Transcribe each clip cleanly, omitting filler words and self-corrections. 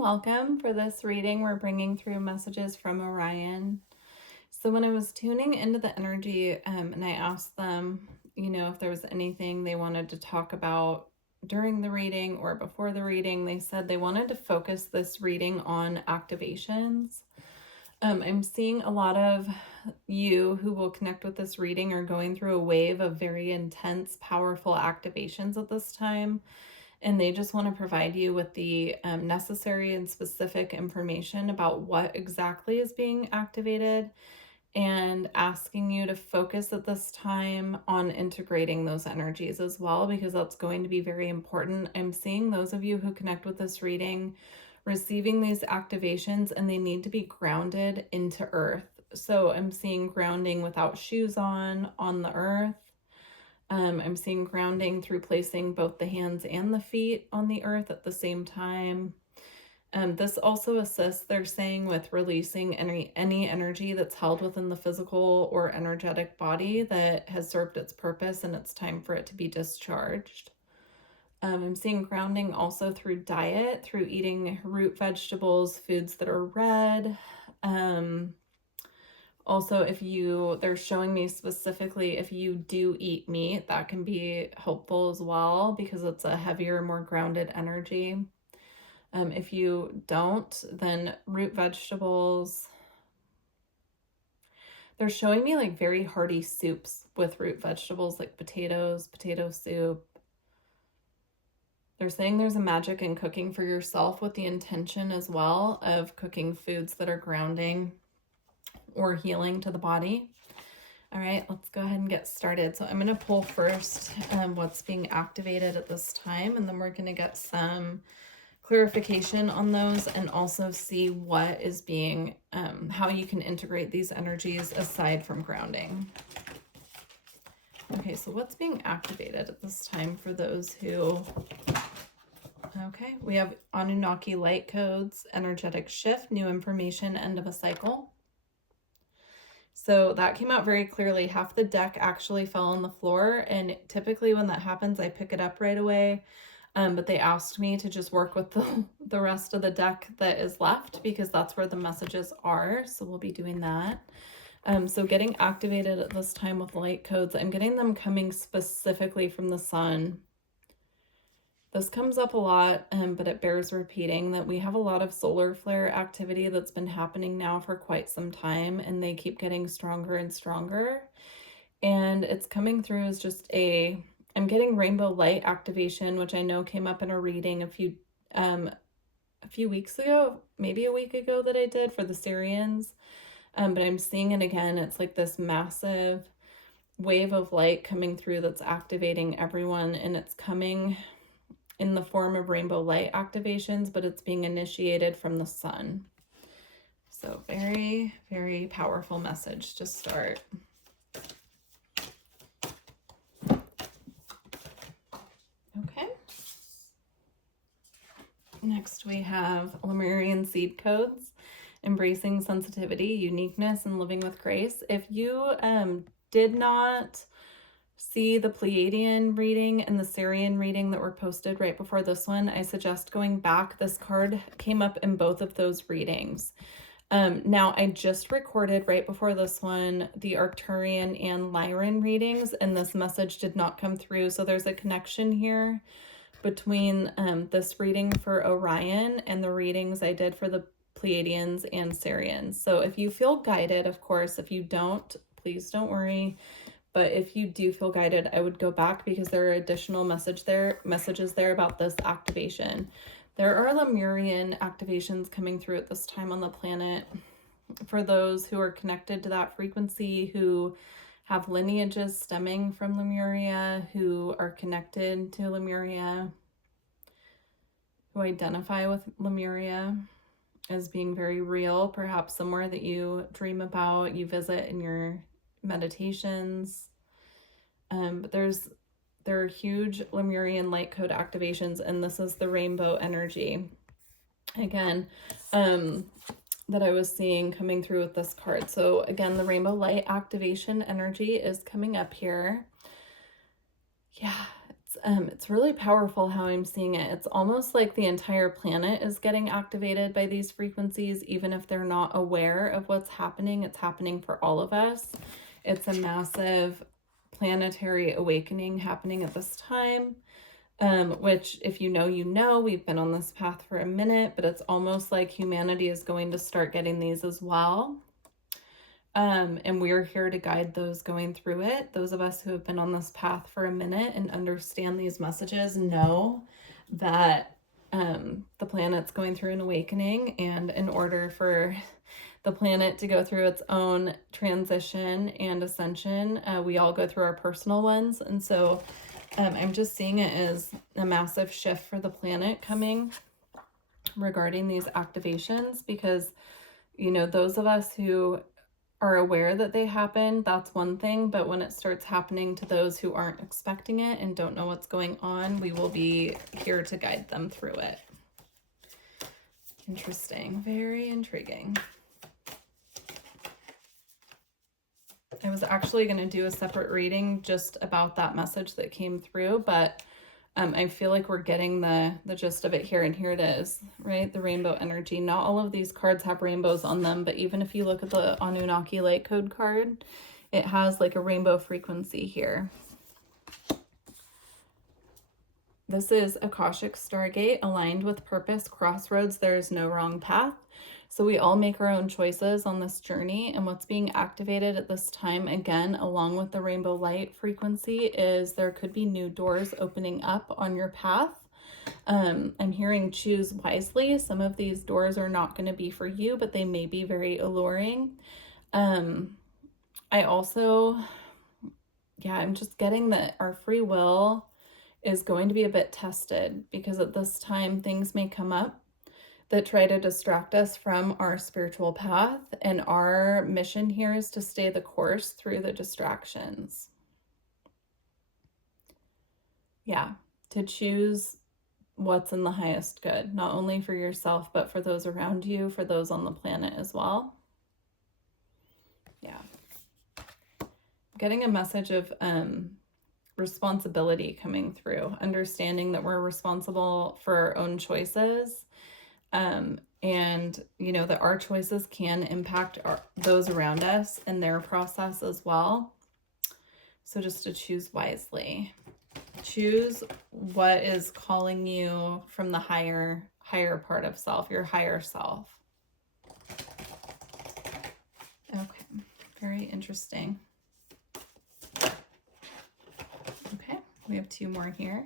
welcome. For this reading, we're bringing through messages from Orion. So when I was tuning into the energy and I asked them, if there was anything they wanted to talk about during the reading or before the reading, they said they wanted to focus this reading on activations. I'm seeing a lot of you who will connect with this reading are going through a wave of very intense, powerful activations at this time. And they just want to provide you with the necessary and specific information about what exactly is being activated and asking you to focus at this time on integrating those energies as well, because that's going to be very important. I'm seeing those of you who connect with this reading receiving these activations and they need to be grounded into earth. So I'm seeing grounding without shoes on the earth. I'm seeing grounding through placing both the hands and the feet on the earth at the same time. This also assists, they're saying, with releasing any energy that's held within the physical or energetic body that has served its purpose and it's time for it to be discharged. I'm seeing grounding also through diet, through eating root vegetables, foods that are red. Also, they're showing me specifically if you do eat meat, that can be helpful as well because it's a heavier, more grounded energy. If you don't, then root vegetables. They're showing me like very hearty soups with root vegetables, like potatoes, potato soup. They're saying there's a magic in cooking for yourself with the intention as well of cooking foods that are grounding or healing to the body. All right, let's go ahead and get started. So I'm going to pull first what's being activated at this time, and then we're going to get some clarification on those and also see what is being, how you can integrate these energies aside from grounding. Okay, so what's being activated at this time for those who... Okay, we have Anunnaki light codes, energetic shift, new information, end of a cycle. So that came out very clearly. Half the deck actually fell on the floor, and typically when that happens, I pick it up right away. But they asked me to just work with the rest of the deck that is left because that's where the messages are. So we'll be doing that. So getting activated at this time with light codes, I'm getting them coming specifically from the sun. This comes up a lot, but it bears repeating that we have a lot of solar flare activity that's been happening now for quite some time, and they keep getting stronger and stronger. And it's coming through as just I'm getting rainbow light activation, which I know came up in a reading a few weeks ago, maybe a week ago that I did for the Syrians. But I'm seeing it again. It's like this massive wave of light coming through that's activating everyone, and it's coming in the form of rainbow light activations, but it's being initiated from the sun. So very, very powerful message to start. Okay. Next we have Lemurian seed codes, embracing sensitivity, uniqueness, and living with grace. If you did not see the Pleiadian reading and the Syrian reading that were posted right before this one, I suggest going back. This card came up in both of those readings. Now, I just recorded right before this one the Arcturian and Lyran readings, and this message did not come through. So there's a connection here between this reading for Orion and the readings I did for the Pleiadians and Syrians. So if you feel guided, of course, if you don't, please don't worry. But if you do feel guided, I would go back because there are additional messages there about this activation. There are Lemurian activations coming through at this time on the planet. For those who are connected to that frequency, who have lineages stemming from Lemuria, who are connected to Lemuria, who identify with Lemuria as being very real, perhaps somewhere that you dream about, you visit in your meditations. But there are huge Lemurian light code activations, and this is the rainbow energy again that I was seeing coming through with this card. So again, the rainbow light activation energy is coming up here. Yeah, It's really powerful how I'm seeing it. It's almost like the entire planet is getting activated by these frequencies, even if they're not aware of what's happening. It's happening for all of us. It's a massive planetary awakening happening at this time, which if you know, we've been on this path for a minute, but it's almost like humanity is going to start getting these as well. And we're here to guide those going through it. Those of us who have been on this path for a minute and understand these messages know that the planet's going through an awakening, and in order for the planet to go through its own transition and ascension, we all go through our personal ones. And so I'm just seeing it as a massive shift for the planet coming regarding these activations, because, you know, those of us who are aware that they happen, that's one thing, but when it starts happening to those who aren't expecting it and don't know what's going on, we will be here to guide them through it. Interesting. Very intriguing. I was actually going to do a separate reading just about that message that came through, but I feel like we're getting the gist of it here, and here it is, right? The rainbow energy. Not all of these cards have rainbows on them, but even if you look at the Anunnaki light code card, it has like a rainbow frequency here. This is Akashic Stargate, aligned with purpose, crossroads, there is no wrong path. So we all make our own choices on this journey, and what's being activated at this time, again, along with the rainbow light frequency, is there could be new doors opening up on your path. I'm hearing choose wisely. Some of these doors are not going to be for you, but they may be very alluring. I also, I'm just getting that our free will is going to be a bit tested, because at this time things may come up that try to distract us from our spiritual path, and our mission here is to stay the course through the distractions. Yeah, to choose what's in the highest good, not only for yourself, but for those around you, for those on the planet as well. Yeah. Getting a message of responsibility coming through, understanding that we're responsible for our own choices, and you know that our choices can impact those around us and their process as well. So just to choose wisely, choose what is calling you from the higher part of self, your higher self. Okay, very interesting. Okay, we have two more here.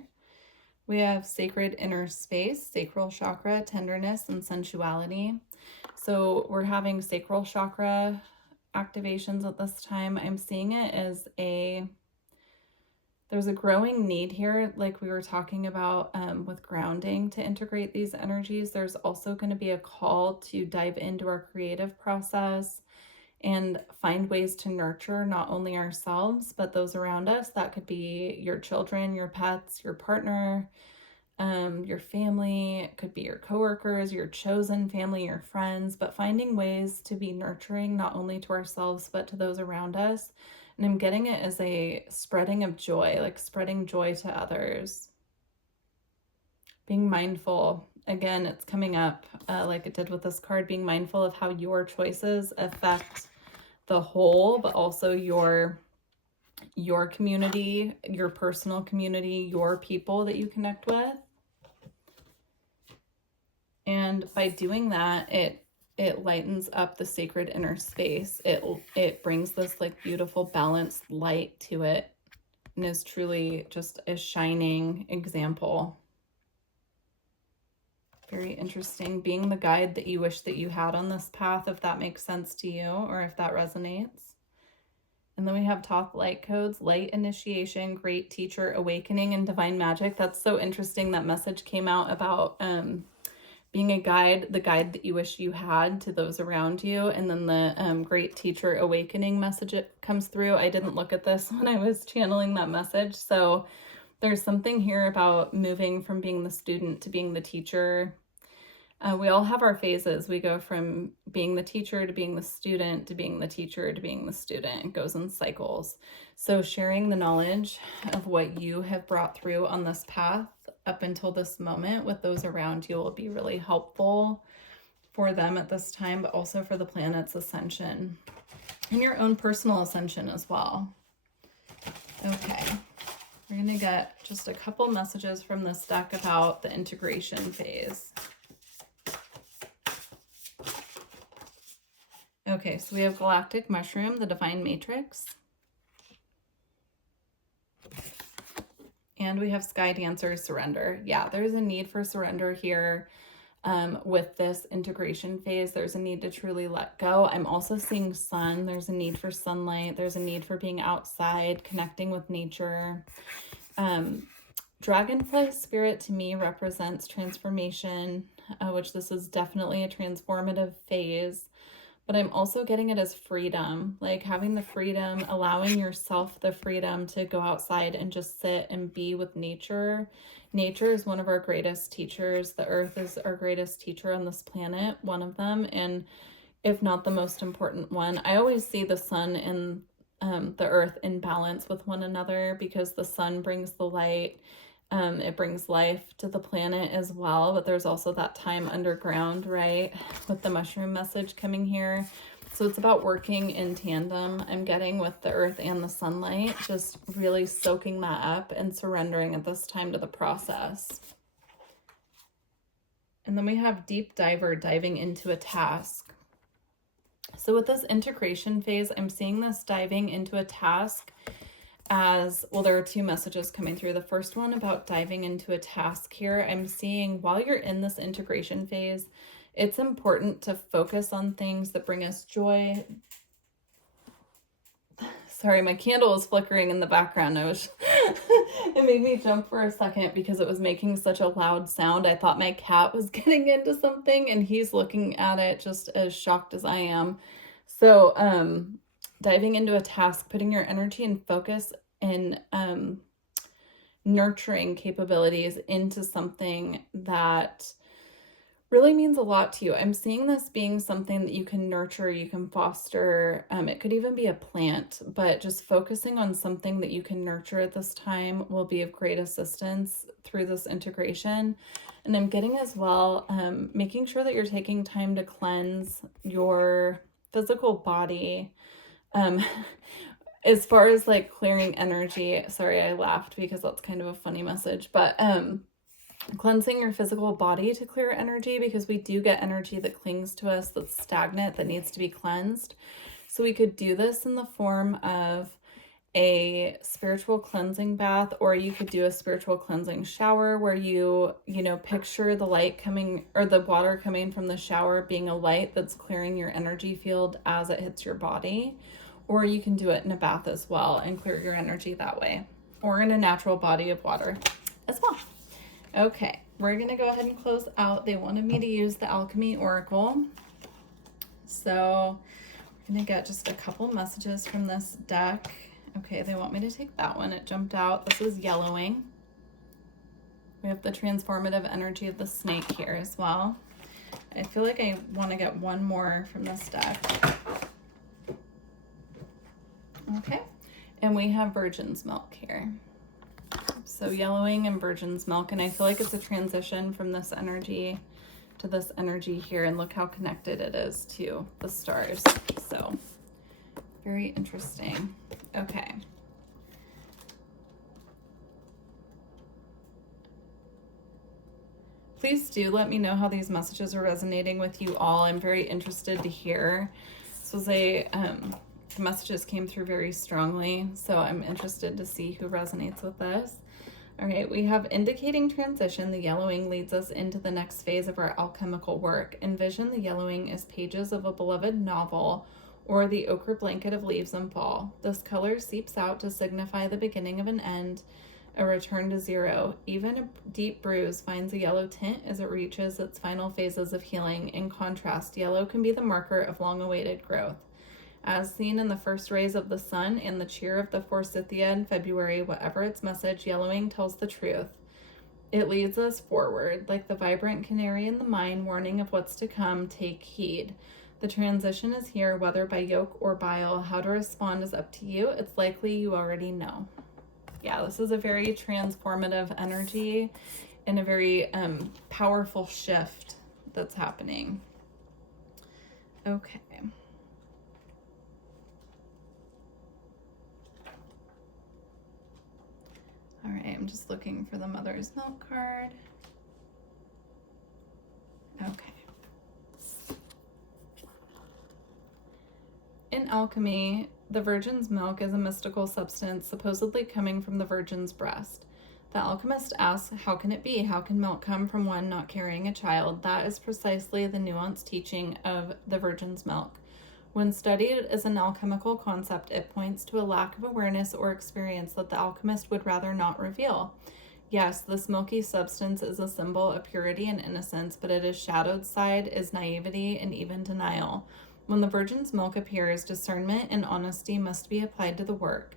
We have sacred inner space, sacral chakra, tenderness, and sensuality. So we're having sacral chakra activations at this time. I'm seeing it as there's a growing need here, like we were talking about with grounding, to integrate these energies. There's also going to be a call to dive into our creative process and find ways to nurture not only ourselves, but those around us. That could be your children, your pets, your partner, your family. It could be your coworkers, your chosen family, your friends, but finding ways to be nurturing not only to ourselves, but to those around us. And I'm getting it as a spreading of joy, like spreading joy to others. Being mindful. Again, it's coming up like it did with this card, being mindful of how your choices affect the whole, but also your community, your personal community, your people that you connect with. And by doing that, it lightens up the sacred inner space. It brings this like beautiful balanced light to it, and is truly just a shining example. Very interesting. Being the guide that you wish that you had on this path, if that makes sense to you or if that resonates. And then we have top light codes, light initiation, great teacher, awakening, and divine magic. That's so interesting. That message came out about being a guide, the guide that you wish you had to those around you. And then the great teacher, awakening message comes through. I didn't look at this when I was channeling that message. So there's something here about moving from being the student to being the teacher. We all have our phases. We go from being the teacher to being the student to being the teacher to being the student. It goes in cycles. So sharing the knowledge of what you have brought through on this path up until this moment with those around you will be really helpful for them at this time, but also for the planet's ascension and your own personal ascension as well. Okay, we're going to get just a couple messages from this deck about the integration phase. Okay, so we have Galactic Mushroom, the Divine Matrix. And we have Sky Dancer, Surrender. Yeah, there's a need for surrender here with this integration phase. There's a need to truly let go. I'm also seeing sun. There's a need for sunlight. There's a need for being outside, connecting with nature. Dragonfly spirit to me represents transformation, which this is definitely a transformative phase. But I'm also getting it as freedom, like having the freedom, allowing yourself the freedom to go outside and just sit and be with nature. Nature is one of our greatest teachers. The earth is our greatest teacher on this planet, one of them, and if not the most important one. I always see the sun and the earth in balance with one another, because the sun brings the light. It brings life to the planet as well, but there's also that time underground, right, with the mushroom message coming here. So it's about working in tandem, I'm getting, with the earth and the sunlight, just really soaking that up and surrendering at this time to the process. And then we have Deep Diver, diving into a task. So with this integration phase, I'm seeing this diving into a task as well. There are two messages coming through. The first one about diving into a task here, I'm seeing while you're in this integration phase, it's important to focus on things that bring us joy. Sorry, my candle is flickering in the background. It made me jump for a second because it was making such a loud sound. I thought my cat was getting into something and he's looking at it just as shocked as I am. So, diving into a task, putting your energy and focus and nurturing capabilities into something that really means a lot to you. I'm seeing this being something that you can nurture, you can foster. It could even be a plant, but just focusing on something that you can nurture at this time will be of great assistance through this integration. And I'm getting as well, making sure that you're taking time to cleanse your physical body. As far as like clearing energy, sorry, I laughed because that's kind of a funny message, but cleansing your physical body to clear energy, because we do get energy that clings to us, that's stagnant, that needs to be cleansed. So we could do this in the form of a spiritual cleansing bath, or you could do a spiritual cleansing shower where you picture the light coming, or the water coming from the shower being a light that's clearing your energy field as it hits your body. Or you can do it in a bath as well and clear your energy that way, or in a natural body of water as well. Okay, we're going to go ahead and close out. They wanted me to use the Alchemy Oracle. So I'm going to get just a couple messages from this deck. Okay, they want me to take that one. It jumped out. This is yellowing. We have the transformative energy of the snake here as well. I feel like I want to get one more from this deck. Okay, and we have Virgin's Milk here. So yellowing and Virgin's Milk, and I feel like it's a transition from this energy to this energy here, and look how connected it is to the stars. So very interesting. Okay. Please do let me know how these messages are resonating with you all. I'm very interested to hear. This was the messages came through very strongly, so I'm interested to see who resonates with this. All right, we have indicating transition. The yellowing leads us into the next phase of our alchemical work. Envision the yellowing as pages of a beloved novel or the ochre blanket of leaves in fall. This color seeps out to signify the beginning of an end, a return to zero. Even a deep bruise finds a yellow tint as it reaches its final phases of healing. In contrast, yellow can be the marker of long-awaited growth. As seen in the first rays of the sun and the cheer of the forsythia in February, whatever its message, yellowing tells the truth. It leads us forward, like the vibrant canary in the mine, warning of what's to come. Take heed. The transition is here, whether by yoke or bile. How to respond is up to you. It's likely you already know. Yeah, this is a very transformative energy and a very powerful shift that's happening. Okay. All right, I'm just looking for the Mother's Milk card. Okay. In alchemy, the virgin's milk is a mystical substance supposedly coming from the virgin's breast. The alchemist asks, how can it be? How can milk come from one not carrying a child? That is precisely the nuanced teaching of the virgin's milk. When studied as an alchemical concept, it points to a lack of awareness or experience that the alchemist would rather not reveal. Yes, this milky substance is a symbol of purity and innocence, but its shadowed side is naivety and even denial. When the virgin's milk appears, discernment and honesty must be applied to the work.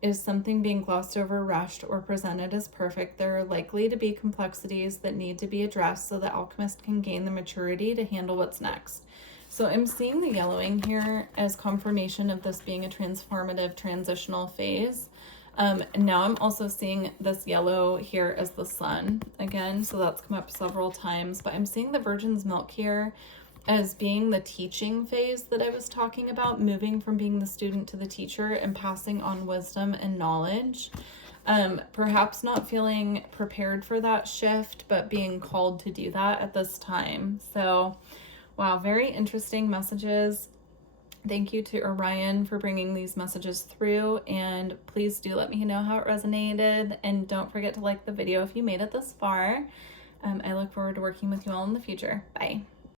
Is something being glossed over, rushed, or presented as perfect, there are likely to be complexities that need to be addressed so the alchemist can gain the maturity to handle what's next. So I'm seeing the yellowing here as confirmation of this being a transformative transitional phase. And now I'm also seeing this yellow here as the sun again, so that's come up several times, but I'm seeing the virgin's milk here as being the teaching phase that I was talking about, moving from being the student to the teacher and passing on wisdom and knowledge. Perhaps not feeling prepared for that shift, but being called to do that at this time. So, wow, very interesting messages. Thank you to Orion for bringing these messages through, and please do let me know how it resonated, and don't forget to like the video if you made it this far. I look forward to working with you all in the future. Bye.